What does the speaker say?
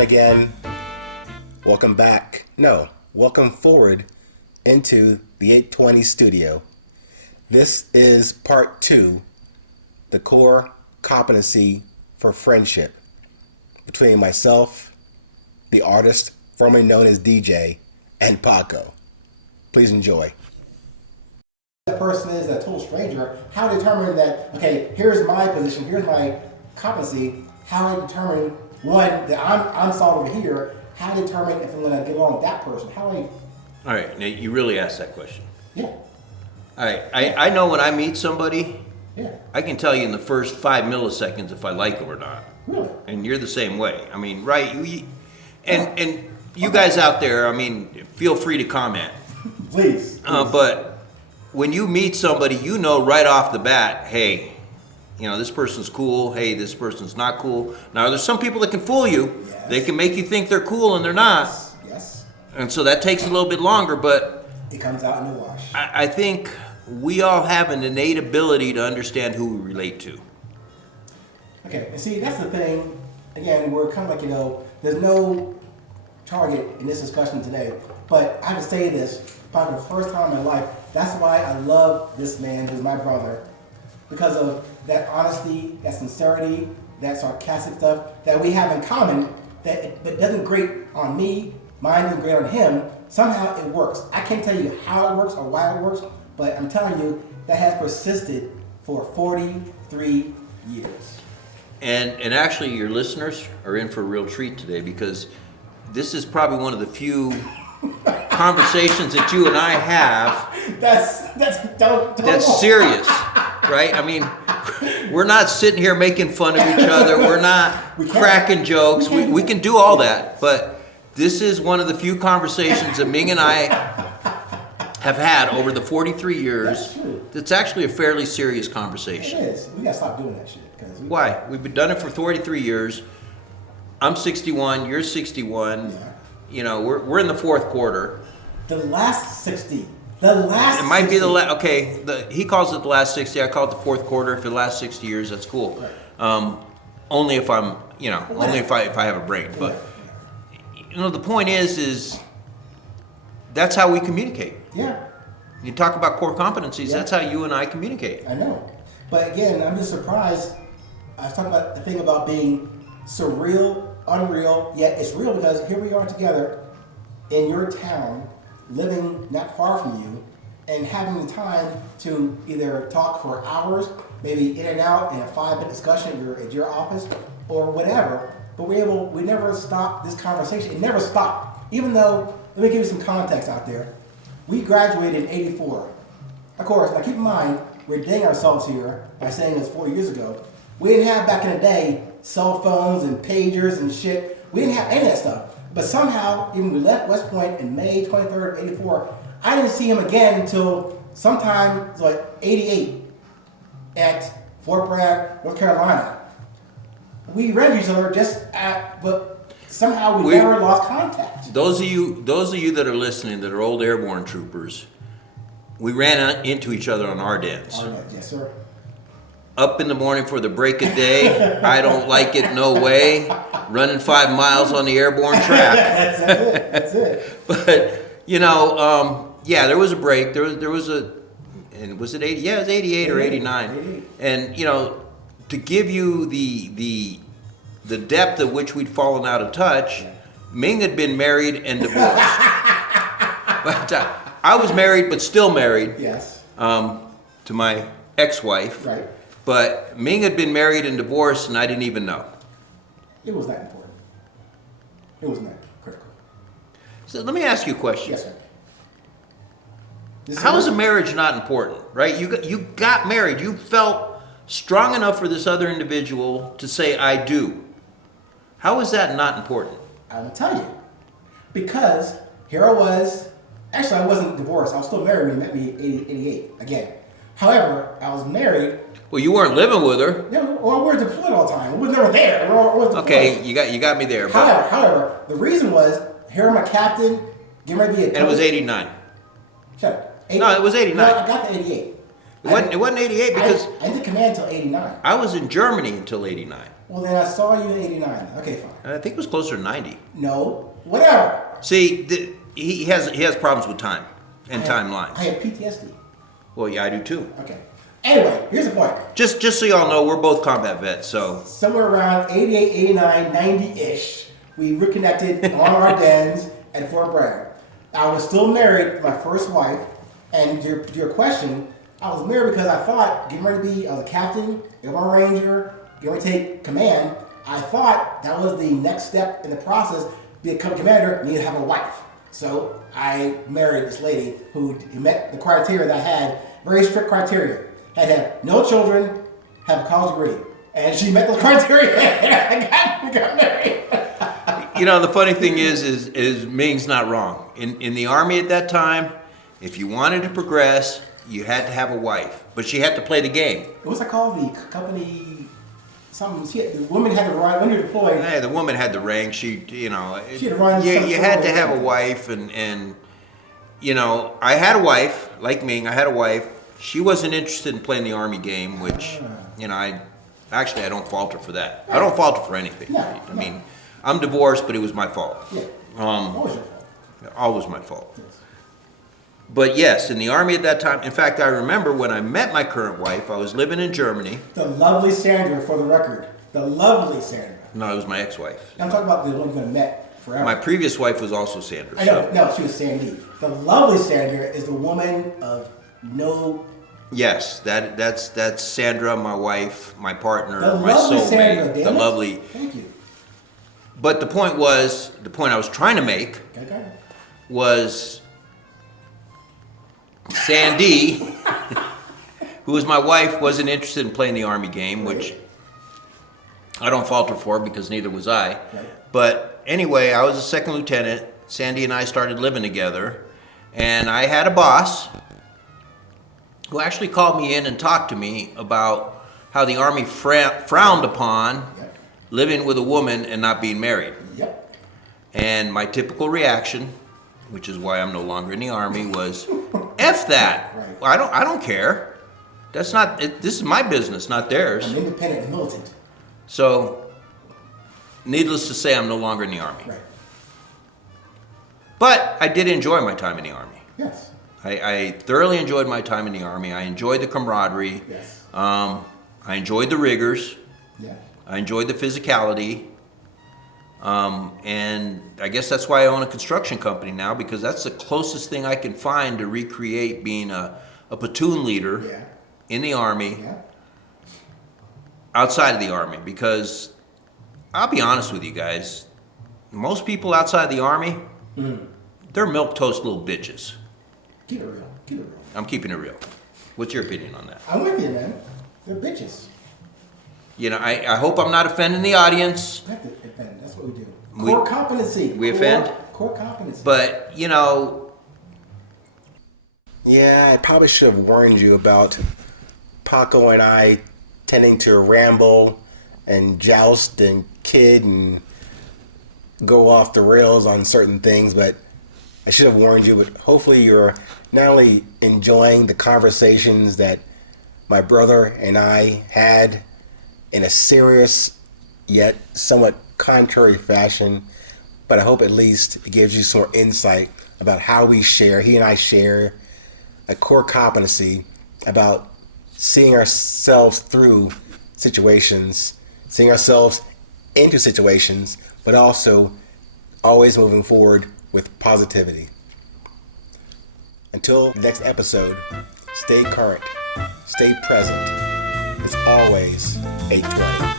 again. Welcome back. No, welcome forward into the 820 studio. This is part 2, the core competency for friendship between myself, the artist formerly known as DJ, and Paco. Please enjoy. That person is a total stranger. How to determine that, okay, here's my position, here's my competency, how I determine, one, that I'm solid over here, how to determine if I'm going to get along with that person, how I... All right, now you really asked that question. Yeah. All right, I know when I meet somebody, Yeah. I can tell you in the first 5 milliseconds if I like them or not. Really? And you're the same way. I mean, right? And you guys out there, I mean, feel free to comment. Please. But when you meet somebody, you know right off the bat, hey, you know, this person's cool. Hey, this person's not cool. Now, there's some people that can fool you. Yes. They can make you think they're cool and they're not. Yes. And so that takes a little bit longer, but It comes out in the wash. I think we all have an innate ability to understand who we relate to. Okay, and see, that's the thing. Again, we're kind of like, there's no target in this discussion today, but I have to say this, probably the first time in my life, that's why I love this man who's my brother, because of that honesty, that sincerity, that sarcastic stuff that we have in common, that it doesn't grate on me, mine doesn't grate on him. Somehow it works. I can't tell you how it works or why it works, but I'm telling you, that has persisted for 43 years. And actually, your listeners are in for a real treat today, because this is probably one of the few conversations that you and I have that's serious, right? I mean, we're not sitting here making fun of each other. We're not cracking jokes. We can do all that, but this is one of the few conversations that Ming and I have had over the 43 years. That's true. It's actually a fairly serious conversation. It is. We gotta stop doing that shit. Why? We've been done it for 43 years. I'm 61. You're 61. Yeah. You know, we're in the fourth quarter. The last 60. The last. It might 60. be the last. Okay, he calls it the last 60. I call it the fourth quarter. For the last 60 years, that's cool. Right. Only if I'm, only if I have a brain. But the point is that's how we communicate. Yeah. You talk about core competencies. Yeah. That's how you and I communicate. I know. But again, I'm just surprised. I was talking about the thing about being surreal, unreal, yet it's real because here we are together in your town, living not far from you, and having the time to either talk for hours, maybe in and out in a 5-minute discussion at your office, or whatever. But we never stopped this conversation. It never stopped. Even though, let me give you some context out there. We graduated in '84. Of course, now keep in mind, we're dating ourselves here by saying this 40 years ago. We didn't have back in the day cell phones and pagers and shit. We didn't have any of that stuff. But somehow, even we left West Point in May 23rd, '84, I didn't see him again until sometime like '88 at Fort Bragg, North Carolina. We ran each other but somehow we never lost contact. Those of you that are listening that are old airborne troopers, we ran into each other on our dens. Yes, sir. Up in the morning for the break of day. I don't like it, no way. Running 5 miles on the airborne track. That's it. But there was a break. There was a, and was it 80? Yeah, it was 88 or 89. 88. And to give you the depth at which we'd fallen out of touch, Ming had been married and divorced. But I was married, but still married. Yes. To my ex-wife. Right. But Ming had been married and divorced, and I didn't even know. It was not important. It was not critical. So let me ask you a question. Yes, sir. How is a marriage not important, right? You got married. You felt strong enough for this other individual to say, I do. How is that not important? I will tell you. Because here I was. Actually, I wasn't divorced. I was still married when he met me in 88 again. However, I was married. Well, you weren't living with her. No, well, we were deployed all the time. We were never there. We were deployed. Okay, you got me there. But However, the reason was, here I'm a captain, getting ready to be a coach. And it was 89. Shut up. No, it was 89. No, I got the 88. It wasn't 88 because I did command until 89. I was in Germany until 89. Well, then I saw you in 89. Okay, fine. I think it was closer to 90. No, whatever. See, he has problems with time and timelines. I have PTSD. Well, yeah, I do too. Okay. Anyway, here's the point. Just so y'all know, we're both combat vets, so. Somewhere around 88, 89, 90-ish, we reconnected on our dens at Fort Bragg. I was still married to my first wife, and to your question, I was married because I thought, I was a captain, I was a ranger, getting ready to take command. I thought that was the next step in the process. Become a commander, need to have a wife. So I married this lady who met the criteria that I had, very strict criteria. Had to have no children, have a college degree. And she met those criteria, and I got married. You know, the funny thing is Ming's not wrong. In the Army at that time, if you wanted to progress, you had to have a wife. But she had to play the game. What's that called? The company... the woman had to run when you're deployed. Hey, the woman had the rank. She had to run. You had to have a wife, and you know, I had a wife like Ming. I had a wife. She wasn't interested in playing the Army game, which you know, I don't fault her for that. I don't fault her for anything. No, I mean, I'm divorced, but it was my fault. Yeah. Always your fault. Always my fault. Yes. But yes, in the Army at that time, in fact, I remember when I met my current wife, I was living in Germany. The lovely Sandra, for the record. The lovely Sandra. No, it was my ex-wife. I'm talking about the one you're going to met forever. My previous wife was also Sandra. I know, no, she was Sandy. The lovely Sandra is the woman of no... Yes, that's Sandra, my wife, my partner, The my lovely soulmate, Sandra, the damn it. lovely. Thank you. But the point I was trying to make Okay. was Sandy, who was my wife, wasn't interested in playing the Army game, which I don't fault her for because neither was I. Right. But anyway, I was a second lieutenant. Sandy and I started living together, and I had a boss who actually called me in and talked to me about how the Army frowned upon living with a woman and not being married. Yep. And my typical reaction, which is why I'm no longer in the Army, was, F that. Right. I don't care. That's not, this is my business, not theirs. I'm independent and militant. So, needless to say, I'm no longer in the Army. Right. But I did enjoy my time in the Army. Yes. I thoroughly enjoyed my time in the Army. I enjoyed the camaraderie. Yes. I enjoyed the rigors. Yeah. I enjoyed the physicality. And I guess that's why I own a construction company now, because that's the closest thing I can find to recreate being a platoon leader in the Army, outside of the Army. Because I'll be honest with you guys, most people outside the Army, they're milquetoast little bitches. Keep it real. Keep it real. I'm keeping it real. What's your opinion on that? I'm with you, man. They're bitches. You know, I hope I'm not offending the audience. We have to offend. That's what we do. Core competency. We offend? Core competency. But, you know... Yeah, I probably should have warned you about Paco and I tending to ramble and joust and kid and go off the rails on certain things, but I should have warned you. But hopefully you're not only enjoying the conversations that my brother and I had in a serious yet somewhat contrary fashion, but I hope at least it gives you some more insight about how we share, he and I share a core competency about seeing ourselves through situations, seeing ourselves into situations, but also always moving forward with positivity. Until the next episode, stay current, stay present. It's always 820.